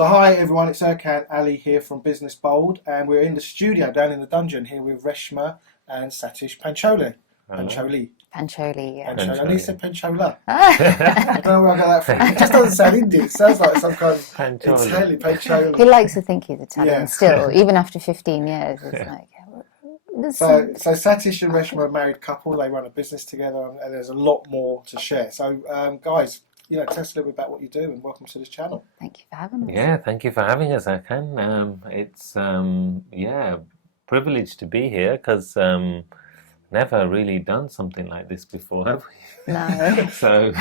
So hi everyone, it's Erkan Ali here from Business Bold, and we're in the studio down in the dungeon here with Reshma and Satish Pancholi. Pancholi. Pancholi, yeah. Pancholi. I nearly said Panchola. I don't know where I got that from. It just doesn't sound Indian. It sounds like some kind of Italian. Pancholi. He likes to think he's Italian Yeah. still, even after 15 years. It's like... So Satish and Reshma are a married couple. They run a business together, and there's a lot more to share. So guys, tell us a little bit about what you do, and welcome to this channel. Thank you for having us. Yeah, thank you for having us, Erkan. It's privilege to be here because never really done something like this before, have we? No. So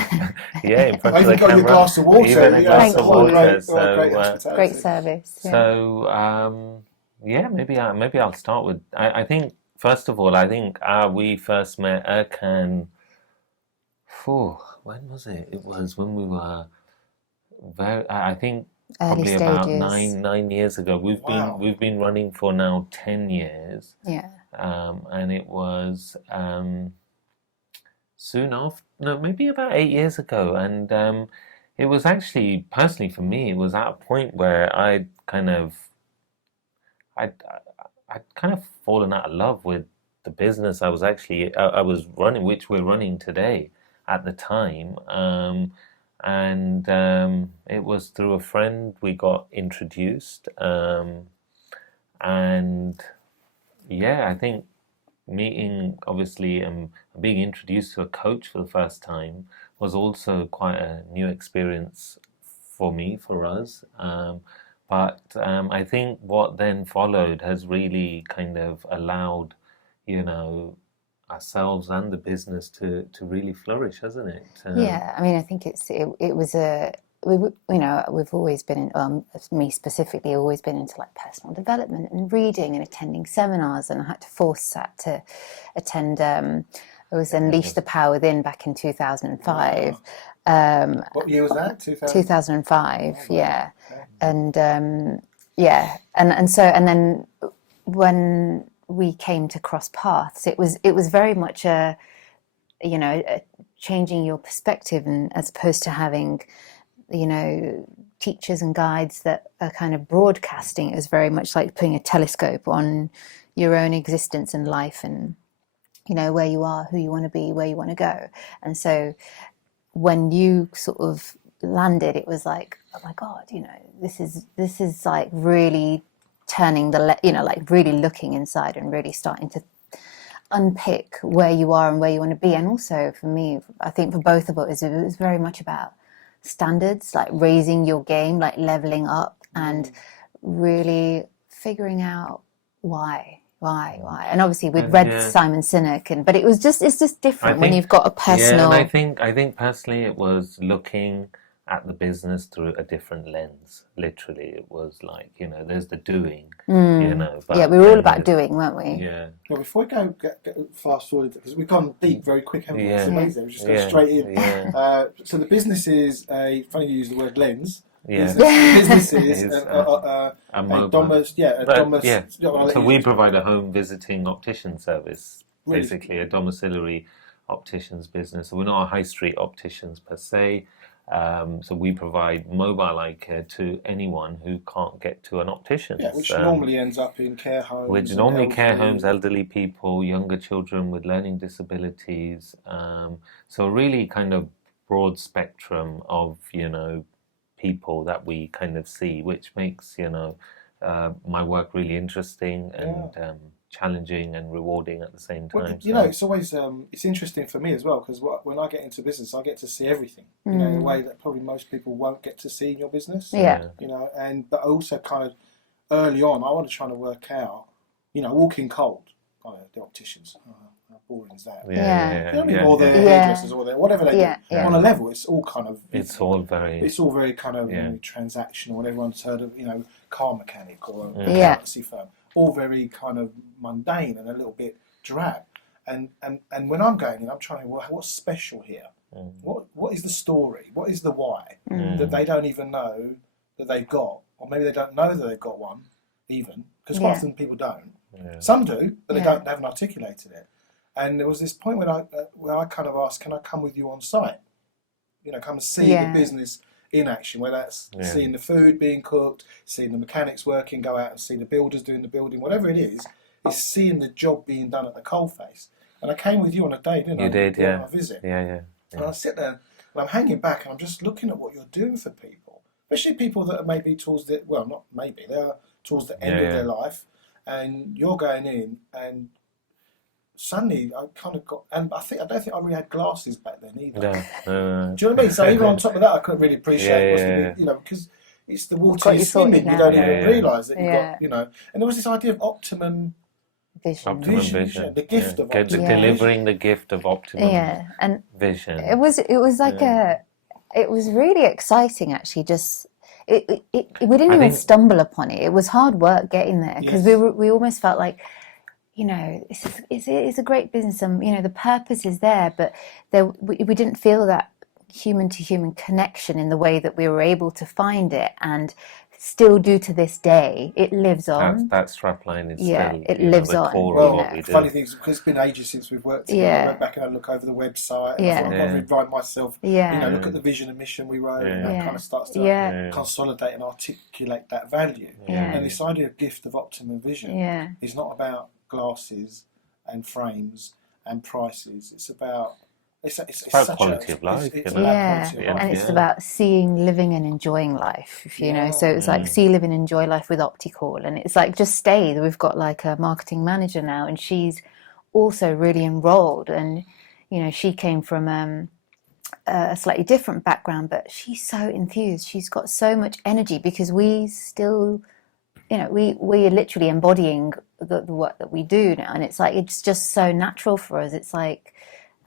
yeah, in front of the I've got camera, your glass of water. even a glass of water. Great service. Yeah. So maybe I'll start with. I think first of all, we first met Erkan. When was it? It was when we were I think probably about 9 years ago. We've been running for now 10 years. Yeah. And it was soon after, no, maybe about 8 years ago. And it was actually, personally for me, it was at a point where I'd kind of fallen out of love with the business I was running, which we're running today at the time. And it was through a friend we got introduced. And yeah, I think meeting, obviously, being introduced to a coach for the first time was also quite a new experience for us. But I think what then followed has really kind of allowed, ourselves and the business to really flourish, hasn't it? Yeah, I mean, I think we've always been me specifically, always been into like personal development and reading and attending seminars, and I had to force Sat to attend. I was Unleash the Power Within back in 2005. What year was that? 2005. Oh, yeah, okay. and then when we came to cross paths, it was very much a changing your perspective, and as opposed to having teachers and guides that are kind of broadcasting, it was very much like putting a telescope on your own existence and life, and where you are, who you want to be, where you want to go. And so when you sort of landed, it was like, oh my God, this is like really turning like really looking inside and really starting to unpick where you are and where you want to be. And also for me, I think for both of us, it was very much about standards, like raising your game, like leveling up, and really figuring out why. And obviously we'd read Simon Sinek, but it's just different when you've got a personal. Yeah, and I think personally it was looking at the business through a different lens. Literally, it was like, there's the doing, But yeah, we were all about doing, weren't we? Yeah. Well, before we go fast forward, because we've gone deep very quick, haven't we? Yeah. It's amazing. We just go straight in. Yeah. So the business is funny you use the word lens. Yeah. Business is a mobile. So we provide a home visiting optician service, basically a domiciliary opticians business. So we're not a high street opticians per se. So we provide mobile eye care to anyone who can't get to an optician. Yeah, which normally ends up in care homes. Which normally care homes, elderly people, younger children with learning disabilities. So really kind of broad spectrum of, people that we kind of see, which makes, my work really interesting and challenging and rewarding at the same time. Well, it's always it's interesting for me as well, because when I get into business, I get to see everything in a way that probably most people won't get to see in your business. Yeah. But also kind of early on, I want to try to work out, walk-in cold. The opticians, how boring is that? Or the hairdressers, or whatever they do. On a level, it's all kind of. It's all very kind of transactional. And everyone's heard of car mechanic or a accountancy firm. All very kind of mundane and a little bit drab. And when I'm going in, I'm trying to, what's special here? What is the story? What is the why that they don't even know that they've got? Or maybe they don't know that they've got one, even, because quite often people don't. Yeah. Some do, but they haven't articulated it. And there was this point where I kind of asked, can I come with you on site? Come and see the business in action, whether that's seeing the food being cooked, seeing the mechanics working, go out and see the builders doing the building, whatever it is seeing the job being done at the coalface. And I came with you on a day, didn't I? You did, yeah. On a visit. Yeah. And I sit there and I'm hanging back and I'm just looking at what you're doing for people, especially people that are maybe towards the, well, not maybe, they're towards the end of their life, and you're going in and suddenly I kind of got, and I don't think I really had glasses back then either. No. Do you know what I mean? So even on top of that, I couldn't really appreciate you know, because it's the water you're swimming, you don't even realise that you've got, you know. And there was this idea of optimum vision, the gift of optimum delivering the gift of optimum and vision. It was like it was really exciting actually. Just we didn't even stumble upon it. It was hard work getting there because we almost felt like, you know, it's a great business and, you know, the purpose is there, but we didn't feel that human to human connection in the way that we were able to find it, and still do to this day. It lives on. That strapline is still, it lives on. The core well, of what we do. Funny things, because it's been ages since we've worked together. I went back and I look over the website. And I thought I've got to remind myself. You know, look at the vision and mission we wrote, and that kind of starts to consolidate and articulate that value. And this idea of gift of optimum vision is not about glasses and frames and prices. It's about it's about quality of life. And it's about seeing, living and enjoying life, you know. So it's like see, live and enjoy life with Opticall, and it's like just stay. We've got like a marketing manager now, and she's also really enrolled, and you know, she came from a slightly different background, but she's so enthused. She's got so much energy because we still, you know, we're literally embodying the work that we do now, and it's like it's just so natural for us. It's like,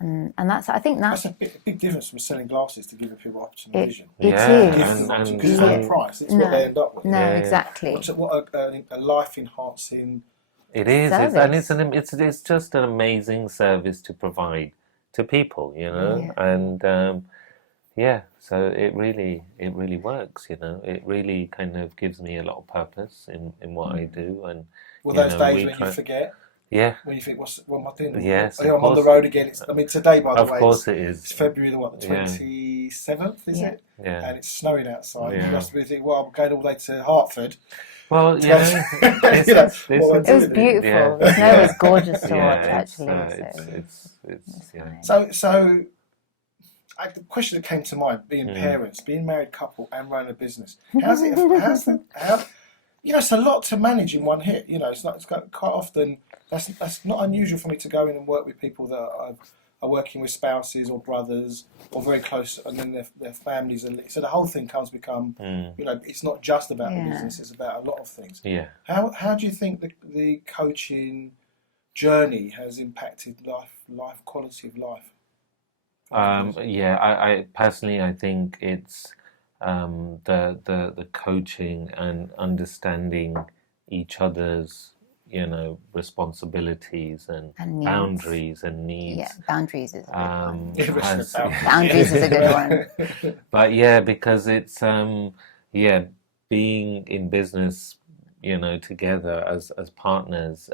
and that's, I think that's a big difference from selling glasses to giving people optimum vision. It is, because it's not a price; it's what they end up with. No, exactly. What a life enhancing. It is, it's just an amazing service to provide to people, you know, and so it really works, you know. It really kind of gives me a lot of purpose in what I do, and those days when you forget. Yeah. When you think, what am I doing? Yes, I'm on the road again. Today, by the way, of course it is. It's February the 27th, is it? Yeah. And it's snowing outside. You must be thinking, well, I'm going all the way to Hartford. it Well, was beautiful. Yeah. The snow was gorgeous to watch, actually. So the question that came to mind, being parents, being a married couple, and running a business, you know, it's a lot to manage in one hit. You know, it's quite often that's not unusual for me to go in and work with people that are working with spouses or brothers or very close, and then their families, and so the whole thing become you know, it's not just about the business; it's about a lot of things. Yeah. How do you think the coaching journey has impacted life quality of life? I personally, I think it's the coaching and understanding each other's, you know, responsibilities and boundaries and needs. Yeah, boundaries is a good one. Boundaries is a good one. But because it's being in business, you know, together as partners.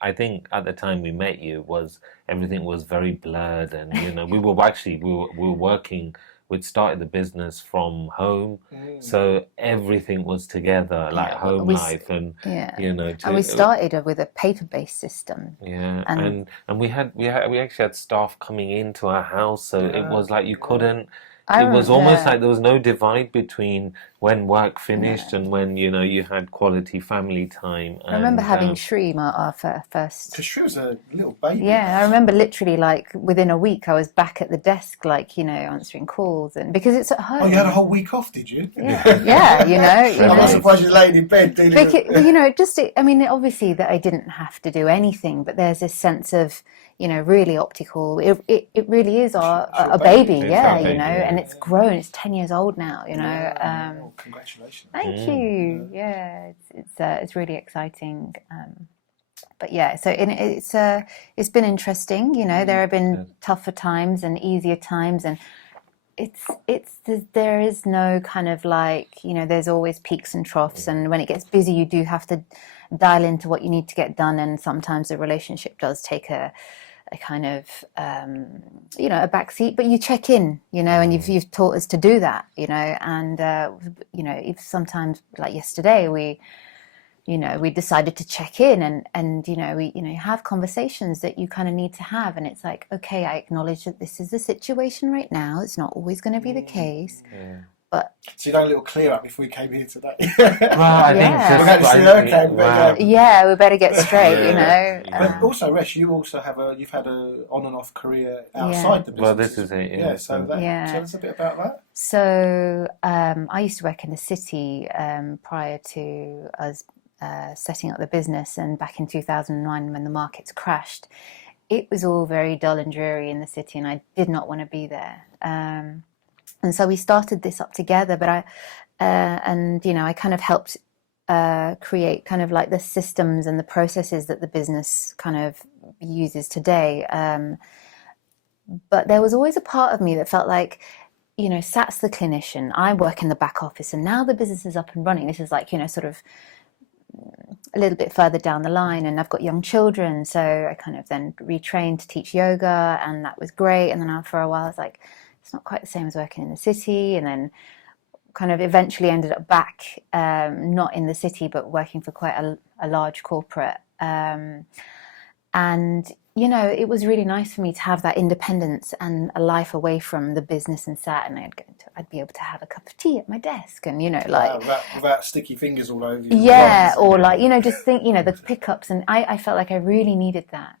I think at the time we met you everything was very blurred, and you know, we were working. We'd started the business from home, so everything was together, like home life, and you know. And we started with a paper-based system. Yeah, and we actually had staff coming into our house, so it was like you couldn't. It was almost like there was no divide between when work finished and when, you know, you had quality family time. I remember having Shri, our first. Because Shri was a little baby. Yeah, I remember literally like within a week I was back at the desk, like, you know, answering calls, and because it's at home. Oh, you had a whole week off, did you? Yeah, you know. I'm not surprised you laid in bed dealing with it. You know, I mean, obviously that I didn't have to do anything, but there's this sense of, you know, really Opticall. It really is a baby, you know, and it's grown. It's 10 years old now, you know. Congratulations! Thank you. Yeah, it's really exciting. But yeah, so it's been interesting. You know, there have been tougher times and easier times, and there is no kind of like, you know, there's always peaks and troughs, and when it gets busy, you do have to dial into what you need to get done, and sometimes the relationship does take a kind of a backseat, but you check in, and you've taught us to do that, and if sometimes, like yesterday, we decided to check in and we have conversations that you kind of need to have, and it's like, okay, I acknowledge that this is the situation right now. It's not always going to be the case. But so you done a little clear up if we came here today. Well, I think we better get straight, But also, Resh, you've had a on and off career outside the business. Well, this is it. Yeah. Tell us a bit about that. So I used to work in the city prior to us setting up the business, and back in 2009 when the markets crashed, it was all very dull and dreary in the city, and I did not want to be there. And so we started this up together, but I kind of helped create kind of like the systems and the processes that the business kind of uses today. But there was always a part of me that felt like, Sat's the clinician. I work in the back office, and now the business is up and running. This is like, sort of a little bit further down the line, and I've got young children, so I kind of then retrained to teach yoga, and that was great. And then for a while I was like, it's not quite the same as working in the city, and then kind of eventually ended up back not in the city but working for quite a large corporate, and it was really nice for me to have that independence and a life away from the business and Sat, and I'd be able to have a cup of tea at my desk, and without sticky fingers all over you. Yeah, or like just think the pickups, and I felt like I really needed that.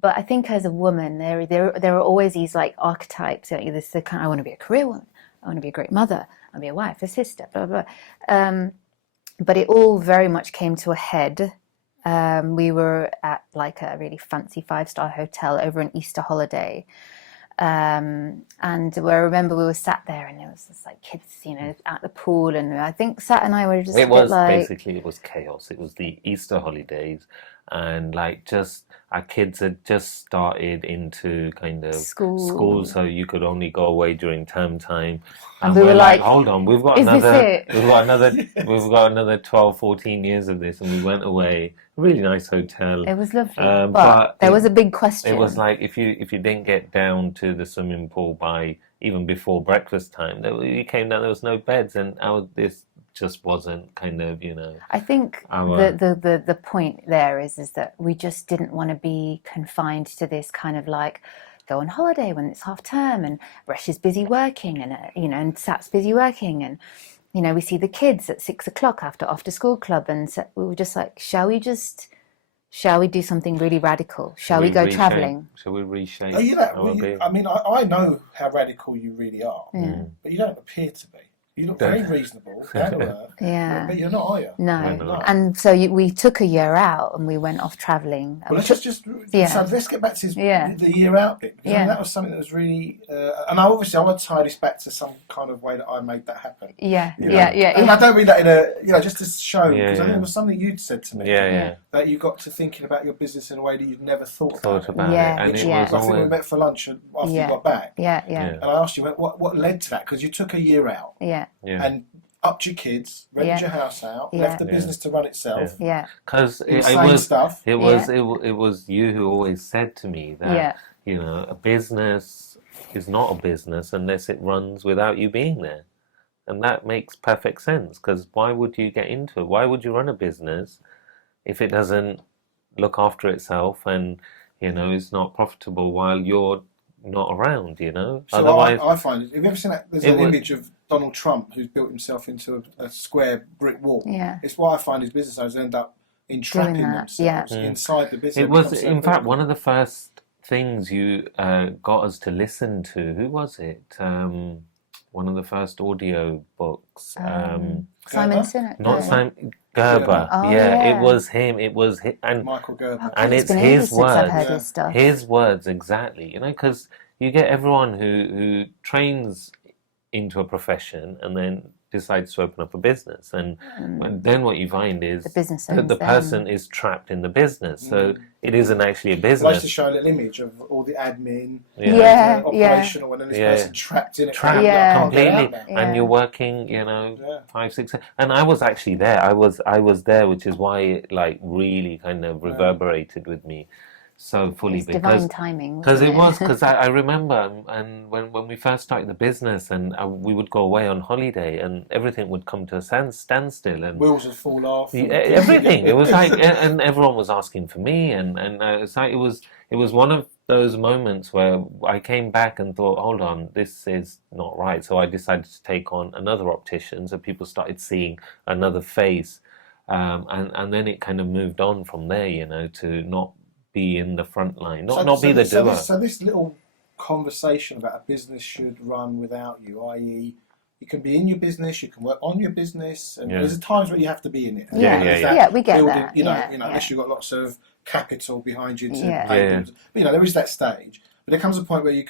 But I think as a woman, there are always these like archetypes. This the kind, I want to be a career woman, I want to be a great mother, I want to be a wife, a sister, blah blah. But it all very much came to a head. We were at like a really fancy 5-star hotel over an Easter holiday, and where I remember we were sat there, and there was just like kids, at the pool, and I think Sat and I were just. It was basically chaos. It was the Easter holidays, and like just our kids had just started into kind of school, so you could only go away during term time. And we were like, hold on, we've got another 12, 14 years of this, and we went away. Really nice hotel. It was lovely, but there was a big question. It was like if you didn't get down to the swimming pool by even before breakfast time, you came down, there was no beds, and this just wasn't kind of, I think the point there is that we just didn't want to be confined to this kind of like go on holiday when it's half term, and Resh is busy working, and and Sat's busy working, and we see the kids at 6 o'clock after school club, and so we were just like, shall we do something really radical? Shall we go travelling? Shall we reshape? I mean, I know how radical you really are, but you don't appear to be. You look very reasonable, down to earth, but you're not, are you? No. And so we took a year out and we went off travelling. Well, let's get back to the year out bit. Because that was something that was really, and I want to tie this back to some kind of way that I made that happen. Yeah. And I don't mean that in a, just to show, because I think it was something you'd said to me. That you got to thinking about your business in a way that you'd never thought about it. And which was, I think we met for lunch after you got back. And I asked you, what led to that? Because you took a year out. And upped your kids, rented your house out, left the business to run itself. Because it was you who always said to me that a business is not a business unless it runs without you being there, and that makes perfect sense. Because why would you get into it? Why would you run a business if it doesn't look after itself and it's not profitable while you're not around? So otherwise, I find it. Have you ever seen that? There's an image of Donald Trump who's built himself into a square brick wall. It's why I find his business owners end up entrapping themselves inside the business. It was, in fact, one of the first things you got us to listen to. Who was it? One of the first audio books. Simon Sinek. Not Simon. Gerber. It was him. It was him, and Michael Gerber. And it's his words. His words, exactly. Because you get everyone who trains into a profession and then decides to open up a business, and then what you find is the person is trapped in the business, so it isn't actually a business. I like to show a little image of all the admin, operational, and then this person trapped in it, completely, and you're working, 5, 6, and I was actually there. I was there, which is why it like really kind of reverberated with me. so fully It's divine timing. Because it was, wasn't because I remember, and when we first started the business, and we would go away on holiday, and everything would come to a standstill, and Wheels would fall off. everything. It was like, and everyone was asking for me, and it's like it was one of those moments where I came back and thought, hold on, this is not right. So I decided to take on another optician, so people started seeing another face, and then it kind of moved on from there, you know, to not be in the front line, not be the doer. So this little conversation about a business should run without you, i.e., you can be in your business, you can work on your business, and there's times where you have to be in it. Yeah, we get building, that. You know, unless you've got lots of capital behind you to Yeah. pay bills. But, you know, there is that stage. But there comes a point where it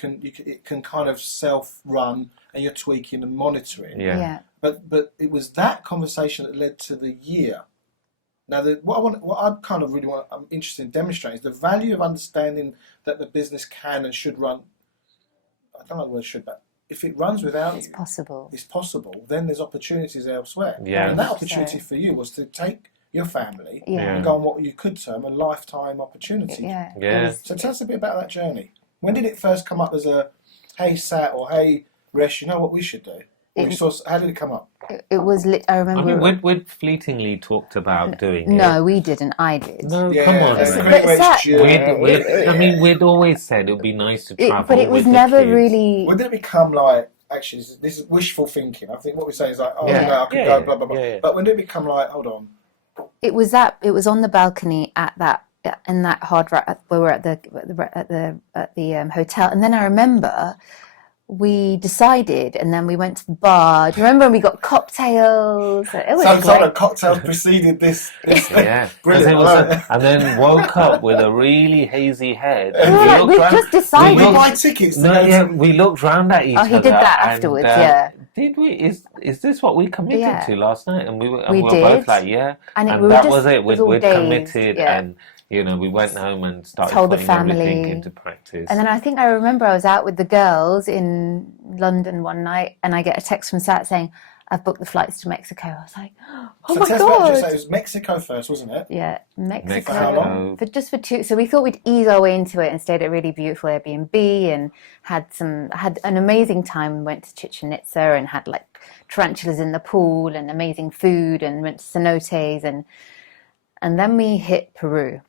can kind of self-run, and you're tweaking and monitoring. Yeah. But it was that conversation that led to the year. Now, I'm interested in demonstrating is the value of understanding that the business can and should run. I don't know the word should, but if it runs without It's possible. it's possible. Then there's opportunities elsewhere. Yeah. And that opportunity for you was to take your family Yeah. and go on what you could term a lifetime opportunity. Yeah. Yeah. So tell us a bit about that journey. When did it first come up as a, hey Sat or hey Resh, you know what we should do? How did it come up? It was. I remember. I mean, we'd fleetingly talked about doing it. No, we didn't. I did. No, come on. It's man. great way Sat- to I mean, we'd always said it would be nice to travel. But it was with the never kids. really. When did it become like, actually, this is wishful thinking? I think what we say is like, oh, Yeah. you know, I could Yeah, go, yeah. blah, blah, blah. Yeah. But when did it become like, hold on, It was on the balcony at that in that hard rock. We were at the hotel, and then I remember we decided, and then we went to the bar. Do you remember when we got cocktails? It was sounds great. like a cocktail preceded this. Yeah, Brilliant. and then woke up with a really hazy head. We were like, we just decided. We buy tickets. We looked round at each other. Oh, he did that and, afterwards, yeah. Did we? Is this what we committed Yeah. to last night? And we were We both did. like, yeah. And And we were that just- was it. it was We'd all dazed, committed, yeah. and you know, we went home and started Told the putting family. everything into practice. And then I remember I was out with the girls in London one night, and I get a text from Sat saying, "I've booked the flights to Mexico." I was like, "Oh So my tell us god!" about it was Mexico first, wasn't it? Yeah, Mexico. For how long? For 2. So we thought we'd ease our way into it and stayed at a really beautiful Airbnb and had an amazing time. Went to Chichen Itza and had like tarantulas in the pool and amazing food, and went to cenotes, and then we hit Peru.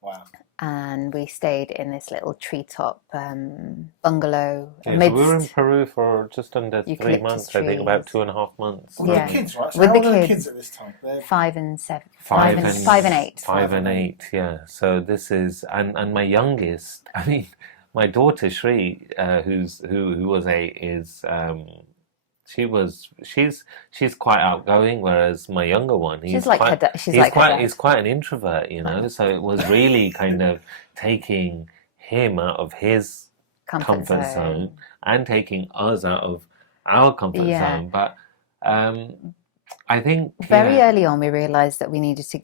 Wow. And we stayed in this little treetop bungalow. Yeah, so we were in Peru for just under 3 eucalyptus months, I think, trees. about 2.5 months. With Yeah. the kids, right? So With how the old are the kids. kids at this time? They're 5 and 7. Five 5 and 8. 5 and 8, yeah. So this is, and my youngest, I mean, my daughter Shri, who was 8, is she's quite outgoing, whereas my younger one, he's quite an introvert, you know. So it was really kind of taking him out of his comfort zone and taking us out of our comfort zone. But I think Very early on, we realised that we needed to.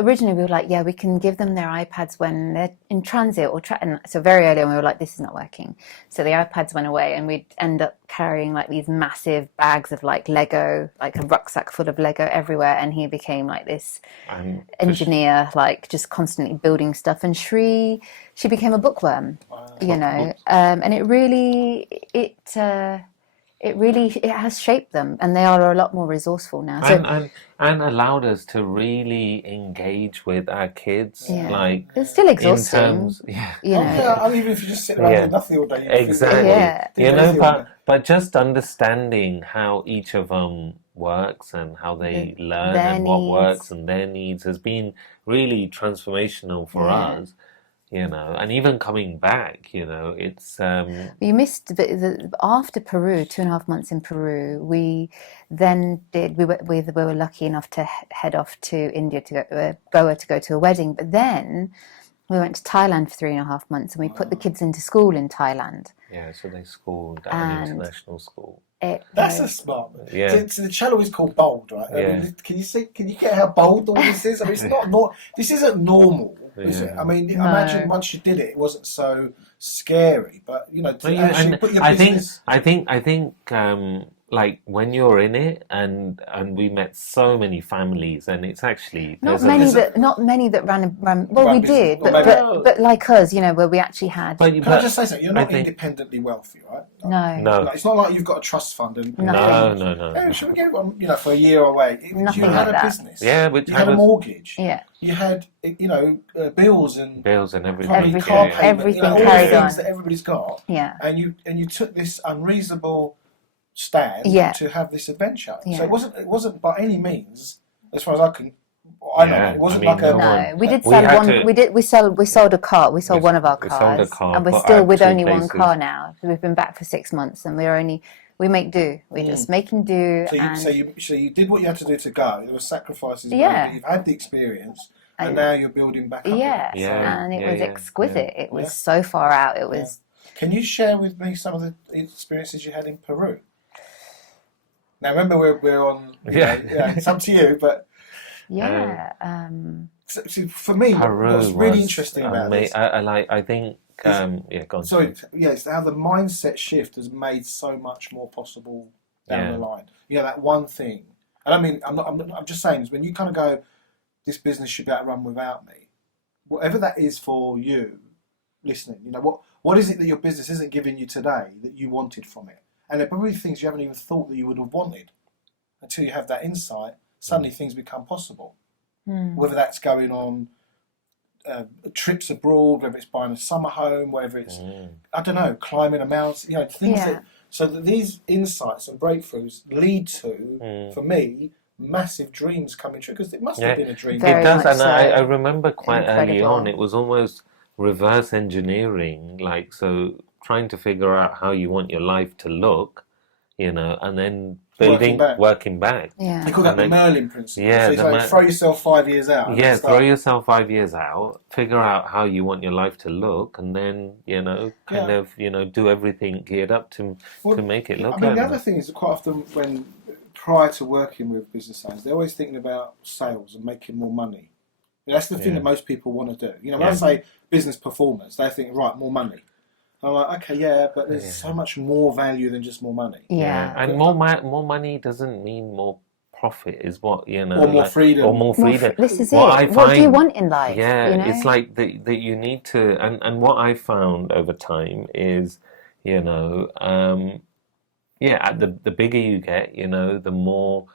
Originally we were like, yeah, we can give them their iPads when they're in transit or and so very early on we were like, this is not working. So the iPads went away, and we'd end up carrying like these massive bags of like Lego, like a rucksack full of Lego everywhere, and he became like this engineer, like just constantly building stuff. And she became a bookworm, you know, and it really has shaped them, and they are a lot more resourceful now. So, and allowed us to really engage with our kids. Yeah. Like it's still exhausting. in terms, you know. yeah, I mean, even if you just sit around doing nothing all day, you Exactly. Yeah. You know, but just understanding how each of them works and how they learn their and what needs. works and their needs has been really transformational for us. You know, and even coming back, you know, it's You missed after Peru, 2.5 months in Peru. We then we were lucky enough to head off to India to Goa to go to a wedding. But then we went to Thailand for 3.5 months, and we put the kids into school in Thailand. yeah. So they schooled at an international school. That's a smart move. Yeah. So the channel is called Bold, right? I mean, can you get how bold all this is? I mean, it's not this isn't normal, is it? I mean, imagine once you did it, it wasn't so scary. But you know, to actually put your business. I think like when you're in it, and we met so many families, and it's actually not many that ran. Well, Ran we business, did, or but like us, you know, where we actually had. Can I just say something? You're not independently wealthy, right? No. Like, it's not like you've got a trust fund and Nothing. hey, should we get one? You know, for a year away. Nothing You had like a that. business. Yeah, you had a mortgage. Yeah. You had, you know, bills and everything. Everything. car payment, Everything all the carried things on. that everybody's got. Yeah. And you took this unreasonable stand to have this adventure. Yeah. So it wasn't by any means, as far as I know, it wasn't like a. No, we did sell one. We sold a car. We sold one of our cars, and we're still with only one car now. So we've been back for 6 months, and we make do. We're just making do. So you did what you had to do to go. There were sacrifices. Yeah. You've had the experience, and now you're building back up. Yeah. And it was exquisite. It was so far out. It was. Can you share with me some of the experiences you had in Peru? Now remember we're on. It's up to you, but. Yeah. So for me, what's really interesting about this, I think, go on. Sorry, it's how the mindset shift has made so much more possible down the line. You know, that one thing, and I mean, I'm just saying, is when you kind of go, this business should be able to run without me, whatever that is for you, listening. You know, what is it that your business isn't giving you today that you wanted from it? And there are probably things you haven't even thought that you would have wanted until you have that insight. Suddenly things become possible. Whether that's going on trips abroad, whether it's buying a summer home, whether it's, I don't know, climbing a mountain, you know, things so that these insights and breakthroughs lead to, for me, massive dreams coming true, because it must have been a dream. Very it does, and so. I remember quite early Incredible. on, it was almost reverse engineering, like, so trying to figure out how you want your life to look, you know, and then working back. Yeah. They call that the Merlin principle. Yeah, so it's like throw yourself 5 years out. Yeah, throw yourself 5 years out, figure out how you want your life to look, and then, you know, kind of, you know, do everything geared up to make it look I mean, the other thing is quite often when, prior to working with business owners, they're always thinking about sales and making more money. That's the thing that most people want to do. You know, when I say business performance, they think, right, more money. I'm like, okay, but there's so much more value than just more money. Yeah. And more money doesn't mean more profit, is what, you know. Or more freedom. Or more freedom. This is what do you want in life? Yeah, you know? it's like that you need to, and what I found over time is, you know, the bigger you get, you know, the more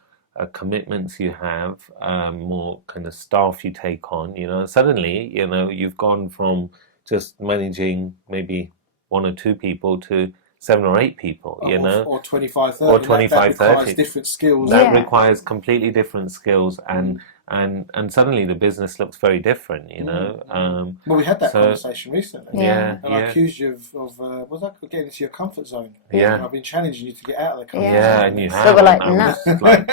commitments you have, more kind of staff you take on, you know. Suddenly, you know, you've gone from just managing maybe 1 or 2 people to 7 or 8 people, you know, or 25, 30. Or 25, that requires 30. different skills. That requires completely different skills, and suddenly the business looks very different, you know. Well, we had that conversation recently. And I accused you of was that getting into your comfort zone? Yeah. And I've been challenging you to get out of the comfort zone. Yeah, and you have. So we're like, no,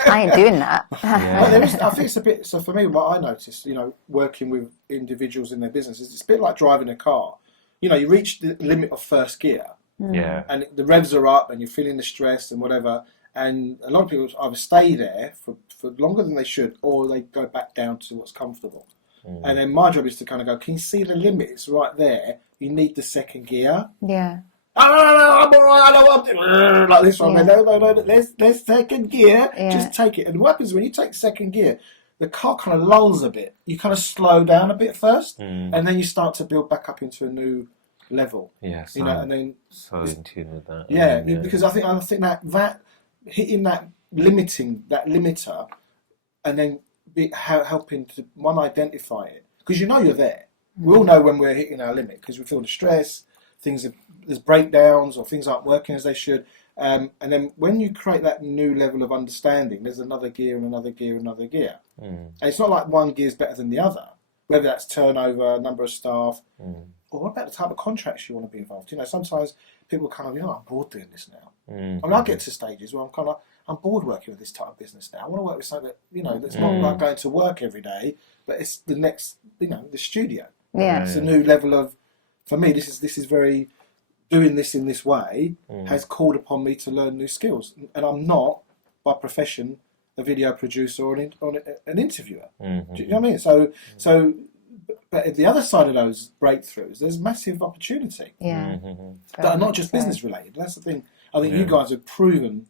I ain't doing that. But there is, I think it's a bit. So for me, what I noticed, you know, working with individuals in their businesses, it's a bit like driving a car. You know, you reach the limit of first gear, and the revs are up, and you're feeling the stress and whatever. And a lot of people either stay there for longer than they should, or they go back down to what's comfortable. And then my job is to kind of go, can you see the limit? It's right there. You need the second gear. Yeah. Oh, no, I'm all right. I know what I'm doing. Like this one. No. Let's second gear. Just take it. And what happens when you take second gear? The car kind of lulls a bit. You kind of slow down a bit first, and then you start to build back up into a new level. Yeah, you know, and then so in tune with that. Yeah, because I think that hitting that limiter, and then helping to identify it, because you know you're there. We all know when we're hitting our limit because we feel the stress. There's breakdowns or things aren't working as they should. And then when you create that new level of understanding, there's another gear and another gear and another gear. And it's not like one gear is better than the other, whether that's turnover, number of staff, or what about the type of contracts you want to be involved. You know, sometimes people kind of, I'm bored doing this now. I mean, I get to stages where I'm bored working with this type of business now. I want to work with something that, that's not like going to work every day, but it's the next, the studio. Yeah. It's a new level of, for me, this is very, doing this in this way has called upon me to learn new skills. And I'm not, by profession, a video producer or an interviewer. Do you know what I mean? So, but at the other side of those breakthroughs, there's massive opportunity. Yeah. That are not just business related. That's the thing. I think you guys have proven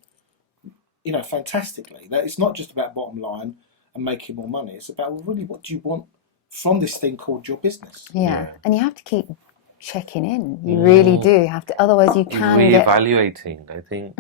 fantastically. That it's not just about bottom line and making more money. It's about, well, really, what do you want from this thing called your business? Yeah, and you have to keep checking in. You really do have to, other's you can get reevaluating. I think